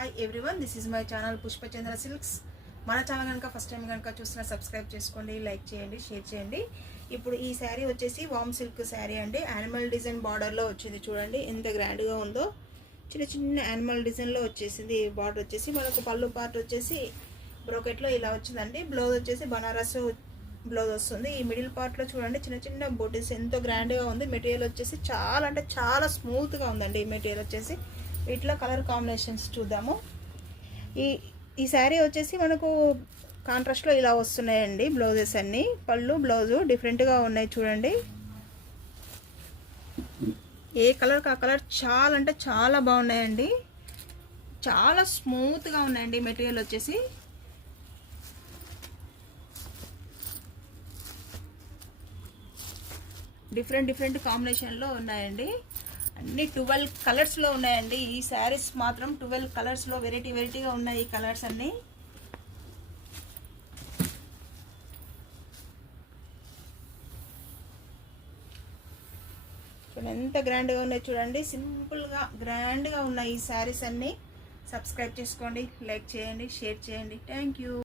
Hi everyone, this is my channel Pushpachandra silks. మన channel కనుక first time కనుక చూస్తున్నా సబ్స్క్రైబ్ చేసుకోండి, లైక్ చేయండి, షేర్ చేయండి. ఇప్పుడు ఈ శారీ వచ్చేసి వామ్ సిల్క్ శారీ అండి. యానిమల్ డిజైన్ బార్డర్లో వచ్చింది. చూడండి ఎంత గ్రాండ్గా ఉందో. చిన్న చిన్న యానిమల్ డిజైన్లో వచ్చేసింది. ఈ బార్డర్ వచ్చేసి మనకు పళ్ళు పార్ట్ వచ్చేసి బ్రోకెట్లో ఇలా వచ్చిందండి. బ్లౌజ్ వచ్చేసి బనారస్ బ్లౌజ్ వస్తుంది. ఈ మిడిల్ పార్ట్లో చూడండి చిన్న చిన్న బోటీస్ ఎంతో గ్రాండ్గా ఉంది. మెటీరియల్ వచ్చేసి చాలా అంటే చాలా స్మూత్గా ఉందండి. ఈ మెటీరియల్ వచ్చేసి వీటిలో కలర్ కాంబినేషన్స్ చూద్దాము. ఈ శారీ వచ్చేసి మనకు కాంట్రాస్ట్లో ఇలా వస్తున్నాయండి. బ్లౌజెస్ అన్నీ పళ్ళు బ్లౌజు డిఫరెంట్గా ఉన్నాయి. చూడండి ఏ కలర్ ఆ కలర్ చాలా అంటే చాలా బాగున్నాయండి. చాలా స్మూత్గా ఉన్నాయండి. మెటీరియల్ వచ్చేసి డిఫరెంట్ కాంబినేషన్లో ఉన్నాయండి. అన్ని 12 కలర్స్లో ఉన్నాయండి. ఈ శారీస్ మాత్రం 12 కలర్స్లో వెరైటీగా ఉన్నాయి. ఈ కలర్స్ అన్నీ చూడండి ఎంత గ్రాండ్గా ఉన్నాయి. చూడండి సింపుల్గా గ్రాండ్గా ఉన్నాయి ఈ శారీస్ అన్నీ. సబ్స్క్రైబ్ చేసుకోండి, లైక్ చేయండి, షేర్ చేయండి. Thank you.